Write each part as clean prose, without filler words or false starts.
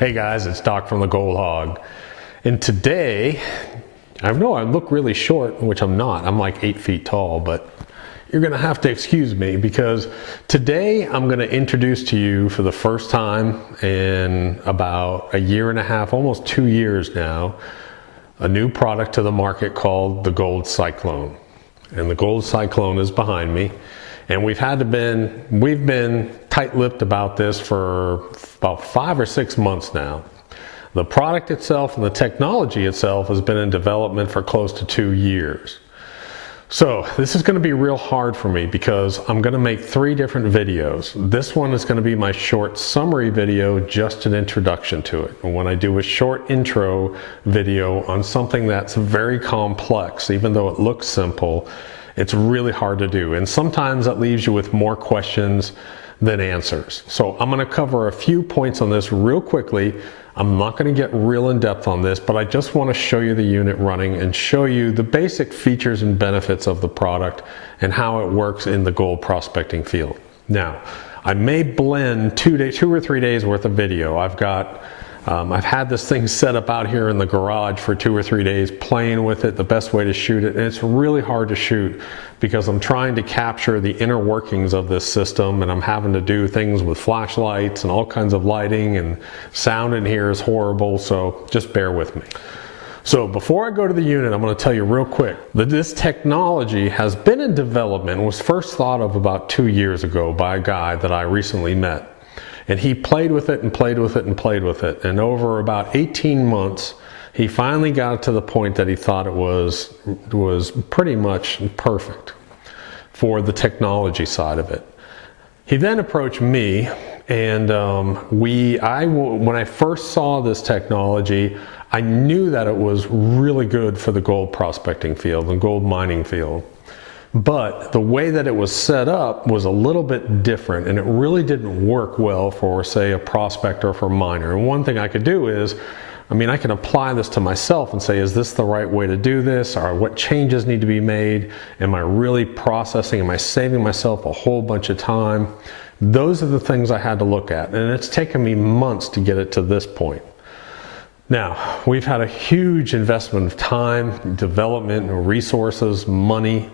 Hey guys, it's Doc from the Gold Hog. And today, I know I look really short, which I'm not. I'm like 8 feet tall, but you're gonna have to excuse me because today I'm gonna introduce to you for the first time in about 1.5 years, almost 2 years now, a new product to the market called the Gold Cyclone. And the Gold Cyclone is behind me. And we've been tight-lipped about this for about 5 or 6 months now. The product itself and the technology itself has been in development for close to 2 years. So this is going to be real hard for me because I'm going to make 3 different videos. This one is going to be my short summary video, just an introduction to it. And when I do a short intro video on something that's very complex, even though it looks simple, it's really hard to do, and sometimes that leaves you with more questions than answers. So I'm going to cover a few points on this real quickly. I'm not going to get real in depth on this, but I just want to show you the unit running and show you the basic features and benefits of the product and how it works in the gold prospecting field. Now, I may blend 2 or 3 days worth of video. I've had this thing set up out here in the garage for 2 or 3 days, playing with it, the best way to shoot it, and it's really hard to shoot because I'm trying to capture the inner workings of this system, and I'm having to do things with flashlights and all kinds of lighting, and sound in here is horrible, so just bear with me. So before I go to the unit, I'm going to tell you real quick that this technology has been in development, was first thought of about 2 years ago by a guy that I recently met. And he played with it and played with it and played with it. And over about 18 months, he finally got it to the point that he thought it was pretty much perfect for the technology side of it. He then approached me, and when I first saw this technology, I knew that it was really good for the gold prospecting field and gold mining field. But the way that it was set up was a little bit different, and it really didn't work well for, say, a prospector or for a miner. And one thing I could do is, I can apply this to myself and say, is this the right way to do this? Or what changes need to be made? Am I really processing? Am I saving myself a whole bunch of time? Those are the things I had to look at, and it's taken me months to get it to this point. Now, we've had a huge investment of time, development, resources, money.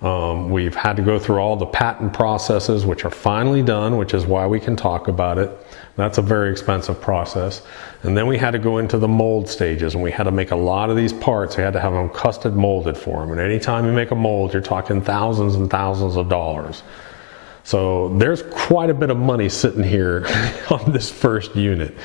We've had to go through all the patent processes, which are finally done, which is why we can talk about it. That's a very expensive process. And then we had to go into the mold stages, and we had to make a lot of these parts. We had to have them custom molded for them. And anytime you make a mold, you're talking thousands and thousands of dollars. So there's quite a bit of money sitting here on this first unit.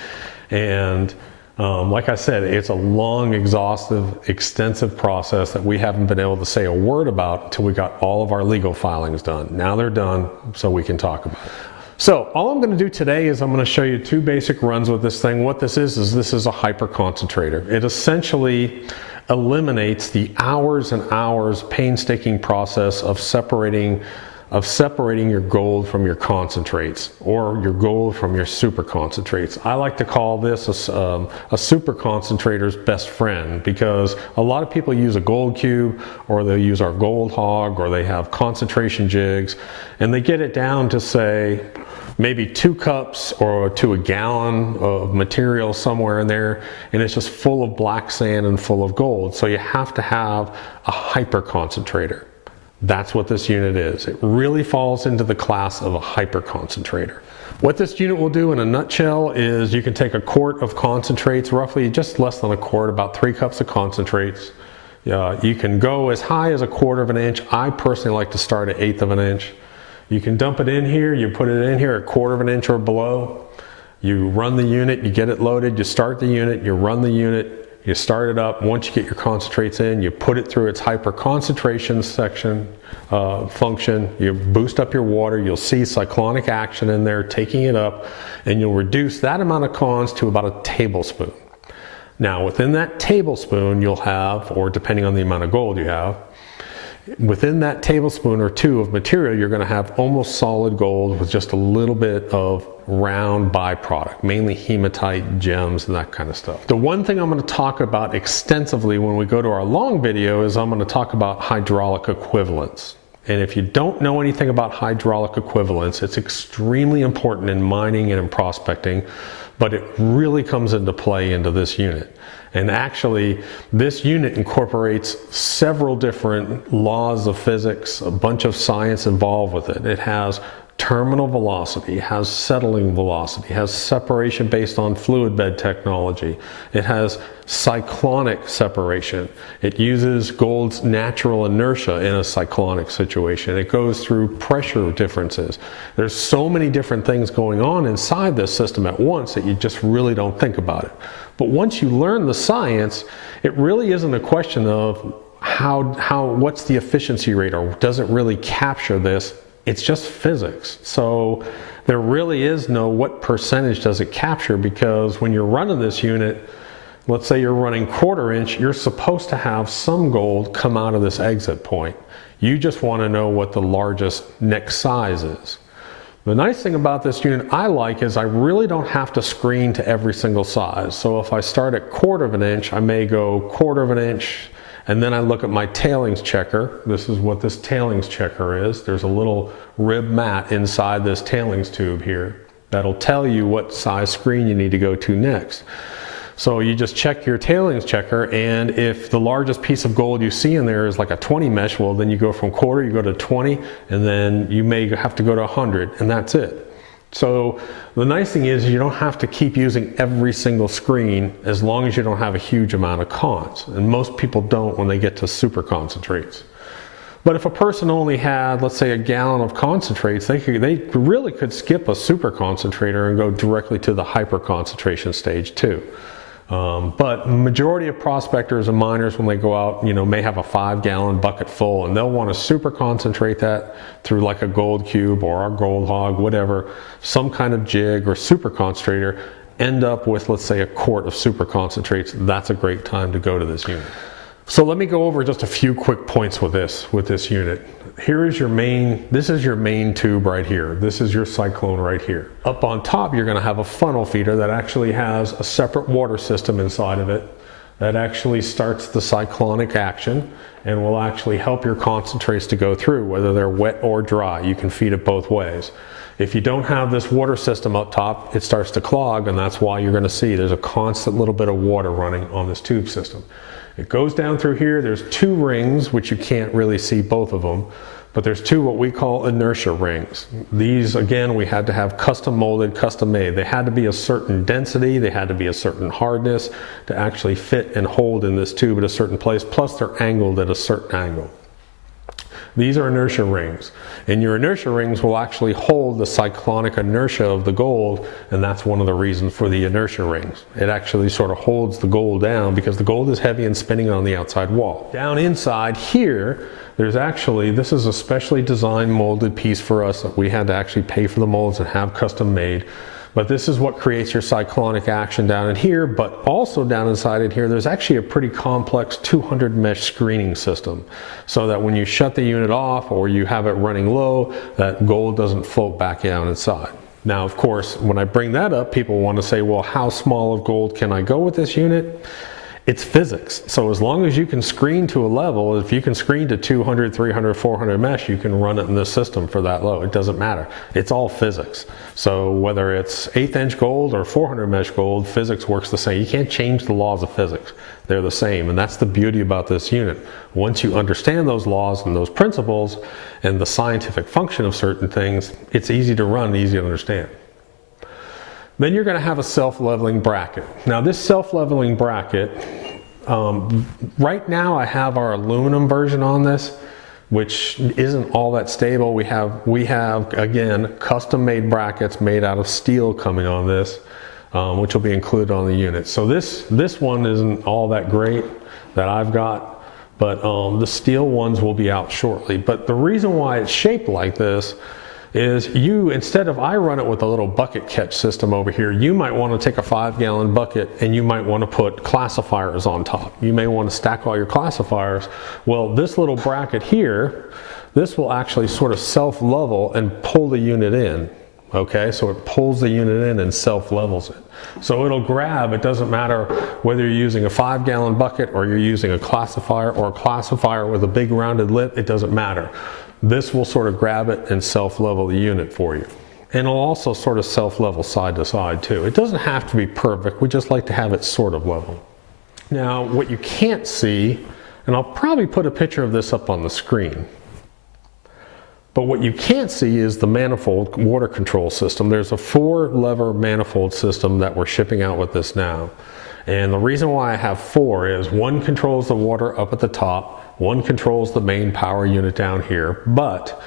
And like I said, it's a long, exhaustive, extensive process that we haven't been able to say a word about until we got all of our legal filings done. Now they're done, so we can talk about it. So all I'm going to do today is I'm going to show you 2 basic runs with this thing. What this is a hyper concentrator. It essentially eliminates the hours and hours painstaking process of separating your gold from your concentrates, or your gold from your super concentrates. I like to call this a super concentrator's best friend, because a lot of people use a gold cube, or they'll use our Gold Hog, or they have concentration jigs, and they get it down to, say, maybe 2 cups or to a gallon of material somewhere in there, and it's just full of black sand and full of gold. So you have to have a hyper concentrator. That's what this unit is. It really falls into the class of a hyper concentrator. What this unit will do in a nutshell is you can take a quart of concentrates, roughly just less than a quart, about 3 cups of concentrates. You can go as high as 1/4 of an inch. I personally like to start at 1/8 of an inch. You can dump it in here, you put it in here 1/4 of an inch or below. You run the unit, you get it loaded, you start the unit, you run the unit, you start it up. Once you get your concentrates in, you put it through its hyper concentration function. You boost up your water. You'll see cyclonic action in there, taking it up, and you'll reduce that amount of cons to about 1 tablespoon. Now, within that tablespoon, you'll have, or depending on the amount of gold you have, within that tablespoon or 2 of material, you're going to have almost solid gold with just a little bit of round byproduct, mainly hematite, gems, and that kind of stuff. The one thing I'm going to talk about extensively when we go to our long video is I'm going to talk about hydraulic equivalence. And if you don't know anything about hydraulic equivalence, it's extremely important in mining and in prospecting. but it really comes into play into this unit. And actually, this unit incorporates several different laws of physics, a bunch of science involved with it. It has terminal velocity, it has settling velocity, it has separation based on fluid bed technology, it has cyclonic separation, it uses gold's natural inertia in a cyclonic situation, it goes through pressure differences. There's so many different things going on inside this system at once that you just really don't think about it. But once you learn the science, it really isn't a question of what's the efficiency rate, or does it really capture this. It's just physics. So there really is no what percentage does it capture, because when you're running this unit, let's say you're running 1/4 inch, you're supposed to have some gold come out of this exit point. You just want to know what the largest next size is. The nice thing about this unit I like is I really don't have to screen to every single size. So if I start at 1/4 inch, I may go 1/4 inch, and then I look at my tailings checker. This is what this tailings checker is. There's a little rib mat inside this tailings tube here that'll tell you what size screen you need to go to next. So you just check your tailings checker, and if the largest piece of gold you see in there is like a 20 mesh, well then you go from 1/4, you go to 20, and then you may have to go to 100, and that's it. So the nice thing is you don't have to keep using every single screen as long as you don't have a huge amount of cons. And most people don't when they get to super concentrates. But if a person only had, let's say, a gallon of concentrates, they really could skip a super concentrator and go directly to the hyper concentration stage too. But majority of prospectors and miners, when they go out, may have a 5-gallon bucket full, and they'll want to super concentrate that through like a gold cube or a gold hog, whatever, some kind of jig or super concentrator, end up with, let's say, a quart of super concentrates. That's a great time to go to this unit. So let me go over just a few quick points with this unit. This is your main tube right here. This is your cyclone right here. Up on top, you're going to have a funnel feeder that actually has a separate water system inside of it that actually starts the cyclonic action and will actually help your concentrates to go through, whether they're wet or dry. You can feed it both ways. If you don't have this water system up top, it starts to clog, and that's why you're going to see there's a constant little bit of water running on this tube system. It goes down through here. There's 2 rings, which you can't really see both of them, but there's 2 what we call inertia rings. These, again, we had to have custom molded, custom made. They had to be a certain density, they had to be a certain hardness to actually fit and hold in this tube at a certain place, plus they're angled at a certain angle. These are inertia rings, and your inertia rings will actually hold the cyclonic inertia of the gold, and that's one of the reasons for the inertia rings. It actually sort of holds the gold down because the gold is heavy and spinning on the outside wall. Down inside here, this is a specially designed molded piece for us that we had to actually pay for the molds and have custom made. But this is what creates your cyclonic action down in here, but also down inside it here, there's actually a pretty complex 200 mesh screening system, so that when you shut the unit off or you have it running low, that gold doesn't float back down inside. Now, of course, when I bring that up, people want to say, well, how small of gold can I go with this unit? It's physics. So as long as you can screen to a level, if you can screen to 200, 300, 400 mesh, you can run it in this system for that low. It doesn't matter. It's all physics. So whether it's 1/8 inch gold or 400 mesh gold, physics works the same. You can't change the laws of physics. They're the same, and that's the beauty about this unit. Once you understand those laws and those principles and the scientific function of certain things, it's easy to run, easy to understand. Then you're going to have a self-leveling bracket. Now this self-leveling bracket, right now I have our aluminum version on this, which isn't all that stable. We have again custom-made brackets made out of steel coming on this, which will be included on the unit. So this one isn't all that great that I've got, but the steel ones will be out shortly. But the reason why it's shaped like this is instead of I run it with a little bucket catch system over here, you might want to take a 5-gallon bucket and you might want to put classifiers on top. You may want to stack all your classifiers. Well, this little bracket here, this will actually sort of self-level and pull the unit in. Okay, so it pulls the unit in and self-levels it. So it'll grab, it doesn't matter whether you're using a 5-gallon bucket or you're using a classifier or a classifier with a big rounded lip, it doesn't matter. This will sort of grab it and self-level the unit for you. And it'll also sort of self-level side to side too. It doesn't have to be perfect, we just like to have it sort of level. Now, what you can't see, and I'll probably put a picture of this up on the screen, but what you can't see is the manifold water control system. There's a 4-lever manifold system that we're shipping out with this now. And the reason why I have 4 is one controls the water up at the top, one controls the main power unit down here. But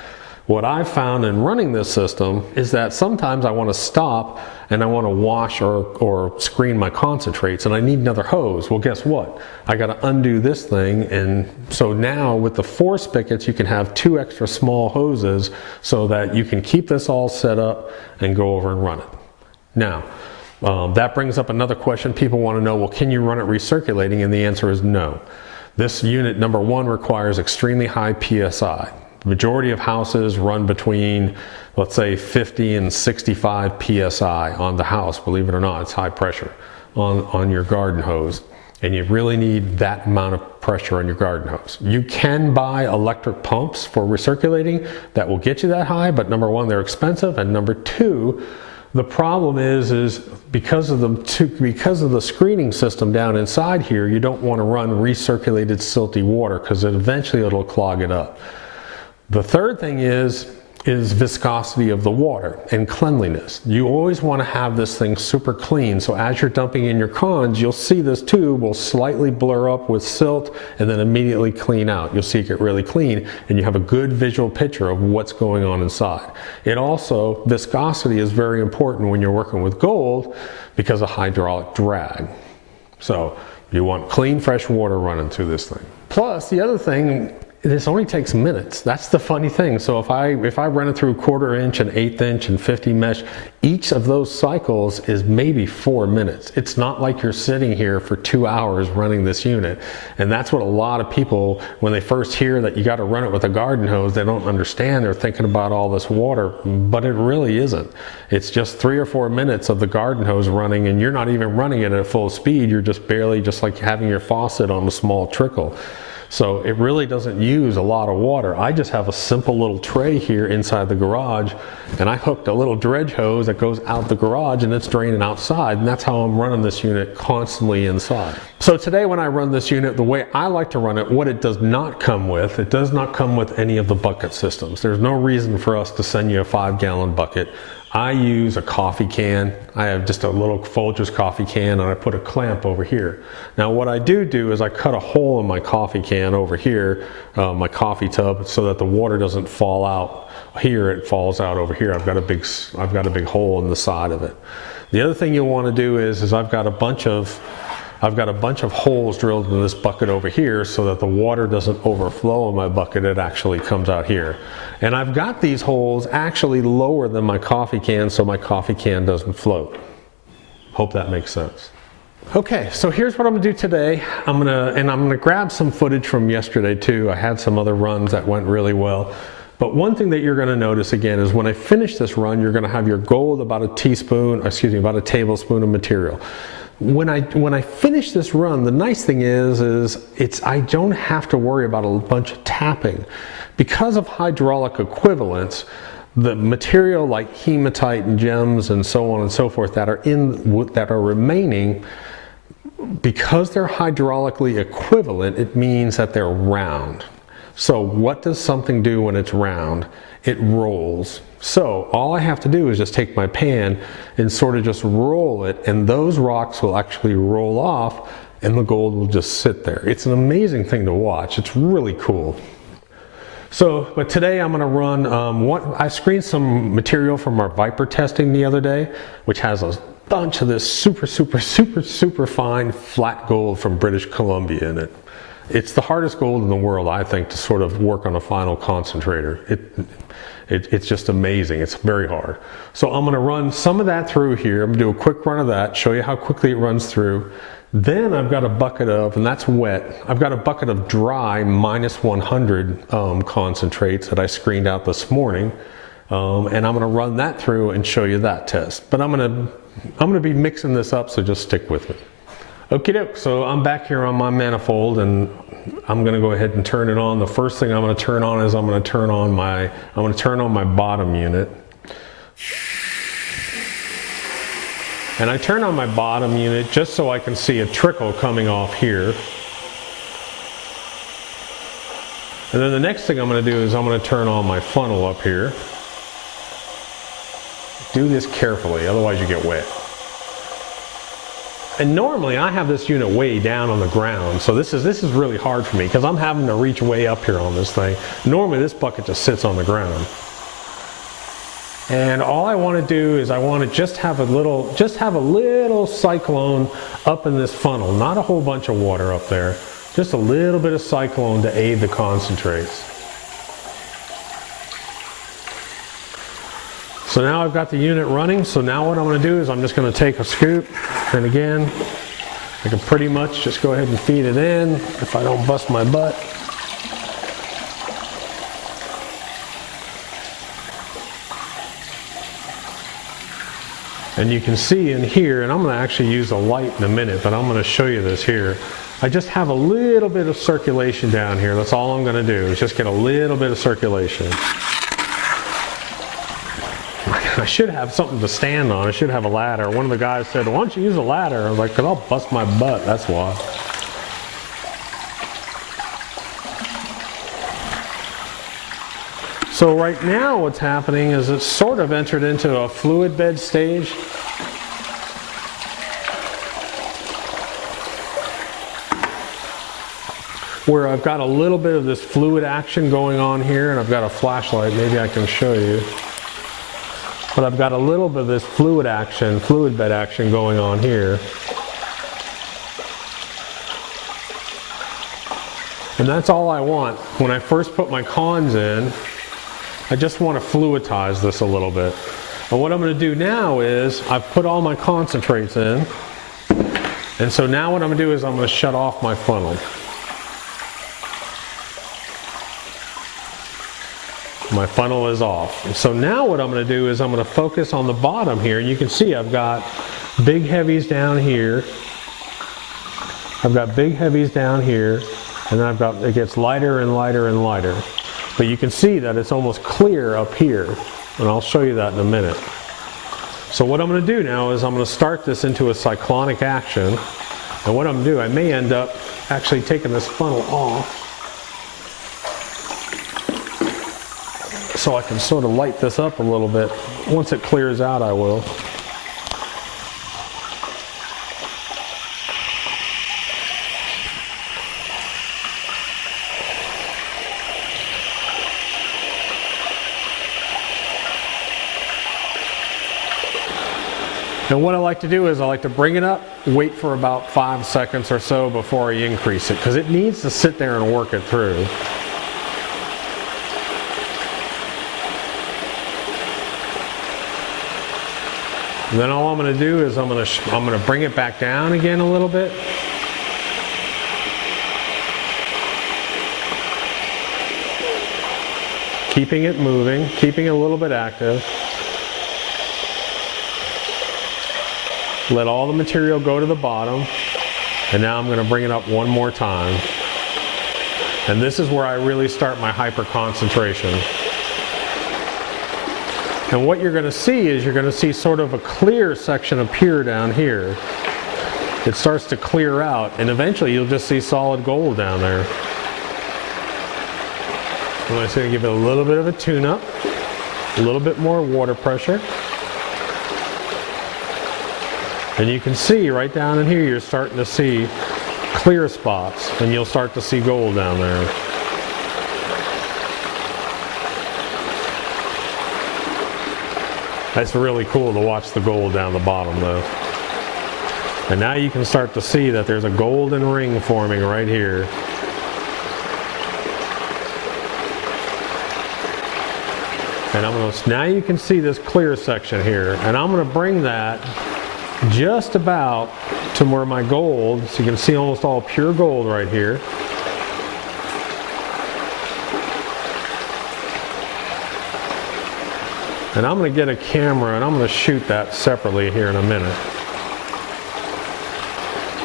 what I've found in running this system is that sometimes I want to stop and I want to wash or screen my concentrates and I need another hose. Well, guess what? I got to undo this thing, and so now with the 4 spigots you can have 2 extra small hoses so that you can keep this all set up and go over and run it. Now, that brings up another question. People want to know, well, can you run it recirculating? And the answer is no. This unit, number 1, requires extremely high PSI. The majority of houses run between, let's say, 50 and 65 PSI on the house. Believe it or not, it's high pressure on your garden hose. And you really need that amount of pressure on your garden hose. You can buy electric pumps for recirculating that will get you that high, but number 1, they're expensive, and number 2, the problem is because of the screening system down inside here, you don't want to run recirculated silty water because eventually it'll clog it up. The third thing is viscosity of the water and cleanliness. You always want to have this thing super clean, so as you're dumping in your cons, you'll see this tube will slightly blur up with silt and then immediately clean out. You'll see it get really clean and you have a good visual picture of what's going on inside. It also, viscosity is very important when you're working with gold because of hydraulic drag. So you want clean, fresh water running through this thing. Plus, the other thing, this only takes minutes. That's the funny thing. So if I run it through 1/4 inch and 1/8 inch and 50 mesh, each of those cycles is maybe 4 minutes. It's not like you're sitting here for 2 hours running this unit. And that's what a lot of people, when they first hear that you got to run it with a garden hose, they don't understand. They're thinking about all this water, but it really isn't. It's just 3 or 4 minutes of the garden hose running, and you're not even running it at full speed. You're just barely, just like having your faucet on a small trickle. So it really doesn't use a lot of water. I just have a simple little tray here inside the garage, and I hooked a little dredge hose that goes out the garage and it's draining outside, and that's how I'm running this unit constantly inside. So today when I run this unit, the way I like to run it, what it does not come with, it does not come with any of the bucket systems. There's no reason for us to send you a 5-gallon bucket. I use a coffee can. I have just a little Folgers coffee can, and I put a clamp over here. Now what I do is I cut a hole in my coffee can over here, my coffee tub, so that the water doesn't fall out here, it falls out over here. I've got a big hole in the side of it. The other thing you'll want to do is I've got a bunch of holes drilled in this bucket over here so that the water doesn't overflow in my bucket, it actually comes out here. And I've got these holes actually lower than my coffee can so my coffee can doesn't float. Hope that makes sense. Okay, so here's what I'm gonna do today. I'm gonna grab some footage from yesterday too. I had some other runs that went really well. But one thing that you're gonna notice again is when I finish this run, you're gonna have your gold about a tablespoon of material. When I finish this run, the nice thing is I don't have to worry about a bunch of tapping. Because of hydraulic equivalence, the material like hematite and gems and so on and so forth that are remaining, because they're hydraulically equivalent, it means that they're round. So what does something do when it's round? It rolls. So all I have to do is just take my pan and sort of just roll it, and those rocks will actually roll off and the gold will just sit there. It's an amazing thing to watch. It's really cool. So, but today I'm going to run, I screened some material from our Viper testing the other day, which has a bunch of this super fine flat gold from British Columbia in it. It's the hardest gold in the world, I think, to sort of work on a final concentrator. It's just amazing. It's very hard. So I'm going to run some of that through here. I'm going to do a quick run of that, show you how quickly it runs through. Then I've got a bucket of, and that's wet, I've got a bucket of dry -100 concentrates that I screened out this morning. And I'm going to run that through and show you that test. But I'm going to be mixing this up, so just stick with me. Okie doke, so I'm back here on my manifold and I'm going to go ahead and turn it on. The first thing I'm going to turn on is I'm going to turn on my bottom unit. And I turn on my bottom unit just so I can see a trickle coming off here. And then the next thing I'm going to do is I'm going to turn on my funnel up here. Do this carefully, otherwise you get wet. And normally I have this unit way down on the ground, so this is really hard for me because I'm having to reach way up here on this thing. Normally this bucket just sits on the ground. And all I want to do is I want to just have a little cyclone up in this funnel, not a whole bunch of water up there. Just a little bit of cyclone to aid the concentrates. So now I've got the unit running, so now what I'm going to do is I'm just going to take a scoop, and again, I can pretty much just go ahead and feed it in if I don't bust my butt. And you can see in here, and I'm going to actually use a light in a minute, but I'm going to show you this here. I just have a little bit of circulation down here. That's all I'm going to do, is just get a little bit of circulation. I should have something to stand on. I should have a ladder. One of the guys said, why don't you use a ladder? I was like, because I'll bust my butt, that's why. So right now what's happening is it's sort of entered into a fluid bed stage. Where I've got a little bit of this fluid action going on here, and I've got a flashlight, maybe I can show you. But I've got a little bit of this fluid bed action going on here. And that's all I want. When I first put my cons in, I just want to fluidize this a little bit. And what I'm going to do now is, I've put all my concentrates in, and so now what I'm going to do is I'm going to shut off my funnel. My funnel is off. So now what I'm going to do is I'm going to focus on the bottom here. And you can see I've got big heavies down here. I've got big heavies down here. And then it gets lighter and lighter and lighter. But you can see that it's almost clear up here. And I'll show you that in a minute. So what I'm going to do now is I'm going to start this into a cyclonic action. And what I'm going to do, I may end up actually taking this funnel off, so I can sort of light this up a little bit. Once it clears out, I will. And what I like to do is I like to bring it up, wait for about 5 seconds or so before I increase it, because it needs to sit there and work it through. And then all I'm going to do is I'm going to bring it back down again a little bit. Keeping it moving, keeping it a little bit active. Let all the material go to the bottom. And now I'm going to bring it up one more time. And this is where I really start my hyper concentration. And what you're going to see is you're going to see sort of a clear section appear down here. It starts to clear out, and eventually you'll just see solid gold down there. I'm just going to give it a little bit of a tune-up, a little bit more water pressure. And you can see right down in here you're starting to see clear spots, and you'll start to see gold down there. That's really cool to watch the gold down the bottom though. And now you can start to see that there's a golden ring forming right here. And now you can see this clear section here, and I'm going to bring that just about to where my gold, so you can see almost all pure gold right here. And I'm going to get a camera and I'm going to shoot that separately here in a minute.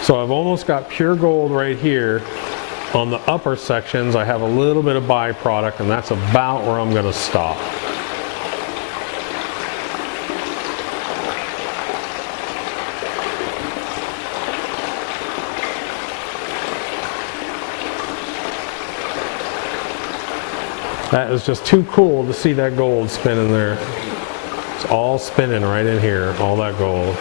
So I've almost got pure gold right here. On the upper sections I have a little bit of byproduct, and that's about where I'm going to stop. That is just too cool to see that gold spinning there. It's all spinning right in here, all that gold.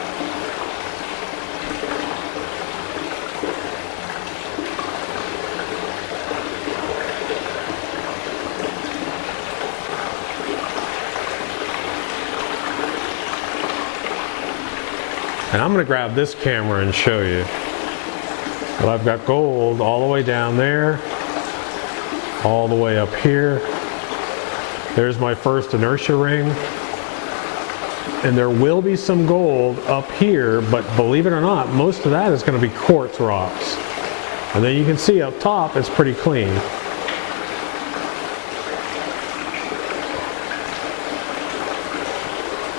And I'm going to grab this camera and show you. Well, I've got gold all the way down there, all the way up here. There's my first inertia ring. And there will be some gold up here, but believe it or not, most of that is going to be quartz rocks. And then you can see up top, it's pretty clean.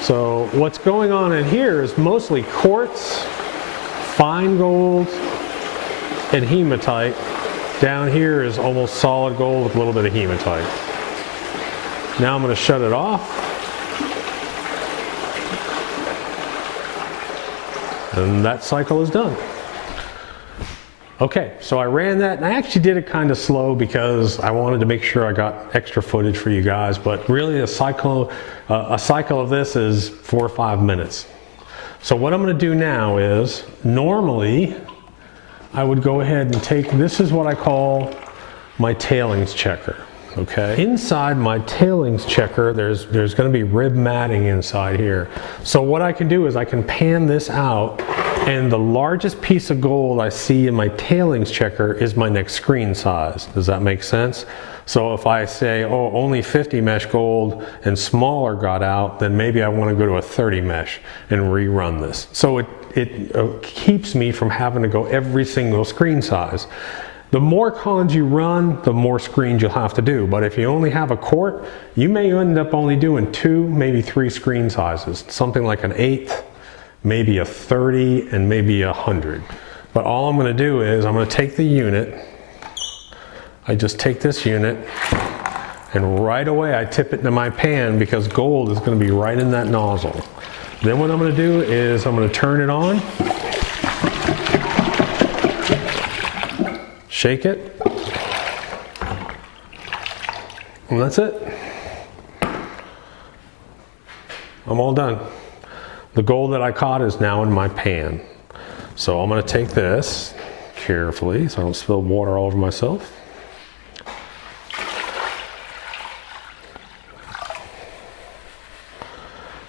So what's going on in here is mostly quartz, fine gold, and hematite. Down here is almost solid gold with a little bit of hematite. Now I'm going to shut it off. And that cycle is done. Okay, so I ran that, and I actually did it kind of slow because I wanted to make sure I got extra footage for you guys, but really a cycle of this is 4 or 5 minutes. So what I'm going to do now is, normally I would go ahead and take, this is what I call my tailings checker. Okay, inside my tailings checker, there's going to be rib matting inside here. So what I can do is I can pan this out, and the largest piece of gold I see in my tailings checker is my next screen size. Does that make sense? So if I say, oh, only 50 mesh gold and smaller got out, then maybe I want to go to a 30 mesh and rerun this. So it keeps me from having to go every single screen size. The more cons you run, the more screens you'll have to do. But if you only have a quart, you may end up only doing 2, maybe 3 screen sizes. Something like an 1/8, maybe a 30, and maybe 100. But all I'm going to do is I'm going to take the unit. I just take this unit, and right away I tip it into my pan because gold is going to be right in that nozzle. Then what I'm going to do is I'm going to turn it on. Shake it, and that's it. I'm all done. The gold that I caught is now in my pan. So I'm going to take this carefully so I don't spill water all over myself.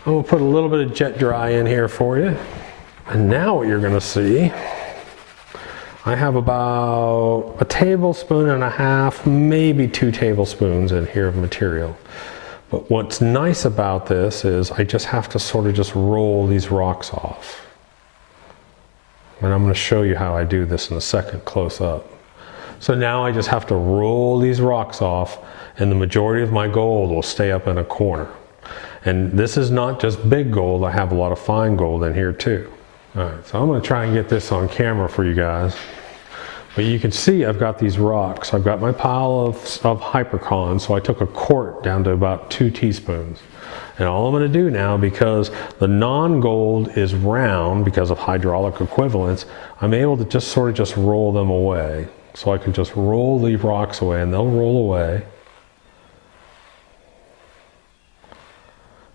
I'm going to put a little bit of jet dry in here for you. And now what you're going to see, I have about 1.5 tablespoons, maybe 2 tablespoons in here of material. But what's nice about this is I just have to sort of just roll these rocks off. And I'm going to show you how I do this in a second close up. So now I just have to roll these rocks off, and the majority of my gold will stay up in a corner. And this is not just big gold, I have a lot of fine gold in here too. All right, so I'm going to try and get this on camera for you guys. But you can see I've got these rocks. I've got my pile of hypercon, so I took a quart down to about 2 teaspoons. And all I'm going to do now, because the non-gold is round because of hydraulic equivalence, I'm able to just sort of just roll them away. So I can just roll the rocks away, and they'll roll away.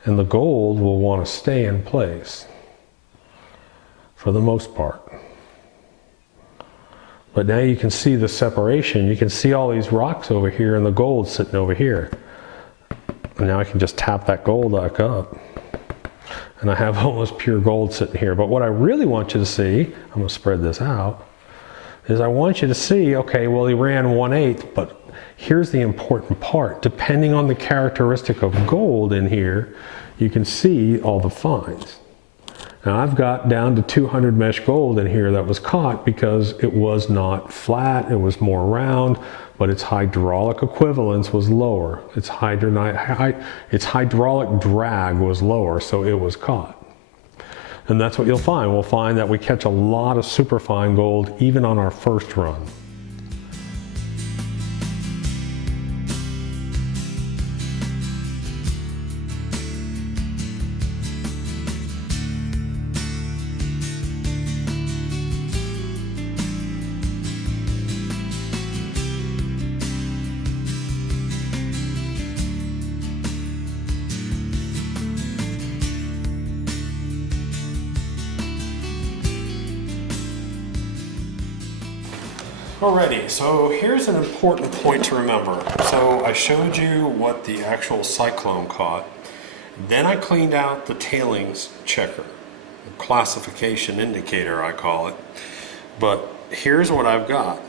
And the gold will want to stay in place for the most part. But now you can see the separation. You can see all these rocks over here and the gold sitting over here. And now I can just tap that gold back up. And I have almost pure gold sitting here. But what I really want you to see, I'm going to spread this out, is I want you to see, okay, well he ran 1/8, but here's the important part. Depending on the characteristic of gold in here, you can see all the fines. Now I've got down to 200 mesh gold in here that was caught because it was not flat, it was more round, but its hydraulic equivalence was lower. Its hydraulic drag was lower, so it was caught. And that's what you'll find. We'll find that we catch a lot of superfine gold even on our first run. Alrighty, so here's an important point to remember. So I showed you what the actual cyclone caught. Then I cleaned out the tailings checker, classification indicator I call it. But here's what I've got.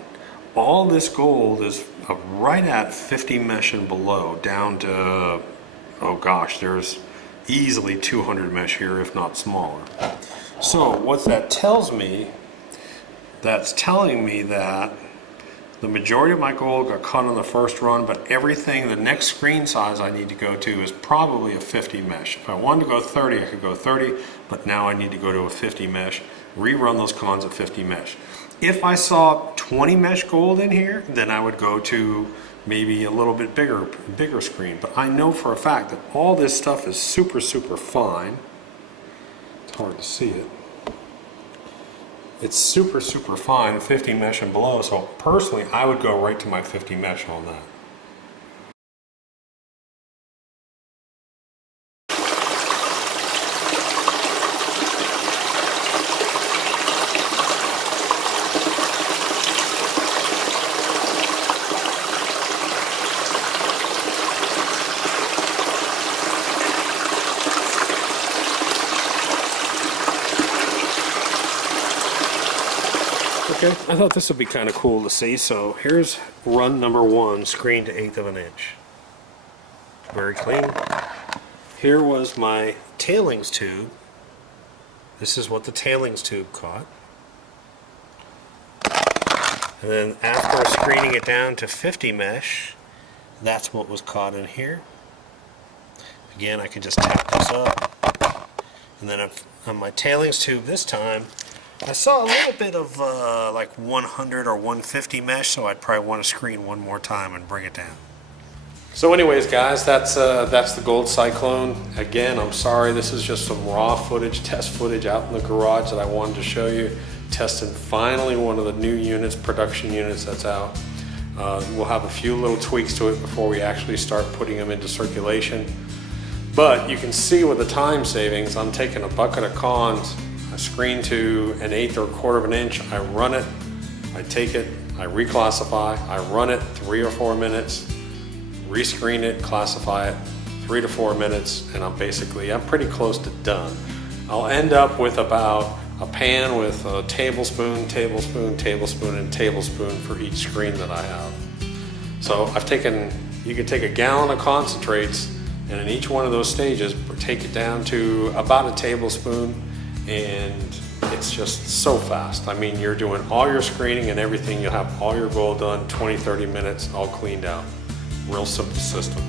All this gold is right at 50 mesh and below, down to, oh gosh, there's easily 200 mesh here, if not smaller. So what that tells me, that's telling me that the majority of my gold got caught on the first run, but everything, the next screen size I need to go to is probably a 50 mesh. If I wanted to go 30, I could go 30, but now I need to go to a 50 mesh, rerun those cons at 50 mesh. If I saw 20 mesh gold in here, then I would go to maybe a little bit bigger screen. But I know for a fact that all this stuff is super, super fine. It's hard to see it. It's super, super fine, 50 mesh and below, so personally I would go right to my 50 mesh on that. Okay, I thought this would be kind of cool to see, so here's run number 1, screen to 1/8 of an inch. Very clean. Here was my tailings tube. This is what the tailings tube caught. And then after screening it down to 50 mesh, that's what was caught in here. Again, I can just tap this up. And then on my tailings tube this time, I saw a little bit of like 100 or 150 mesh, so I'd probably want to screen one more time and bring it down. So anyways, guys, that's the Gold Cyclone. Again, I'm sorry, this is just some raw footage, test footage out in the garage that I wanted to show you. Testing finally one of the new units, production units that's out. We'll have a few little tweaks to it before we actually start putting them into circulation. But you can see with the time savings, I'm taking a bucket of cons, I screen to 1/8 or 1/4 of an inch, I run it, I take it, I reclassify, I run it 3 or 4 minutes, rescreen it, classify it 3 to 4 minutes, and I'm pretty close to done. I'll end up with about a pan with a tablespoon, tablespoon, tablespoon, and tablespoon for each screen that I have. So you can take a gallon of concentrates, and in each one of those stages, take it down to about a tablespoon, and it's just so fast. I mean, you're doing all your screening and everything, you'll have all your gold done, 20, 30 minutes, all cleaned out. Real simple system.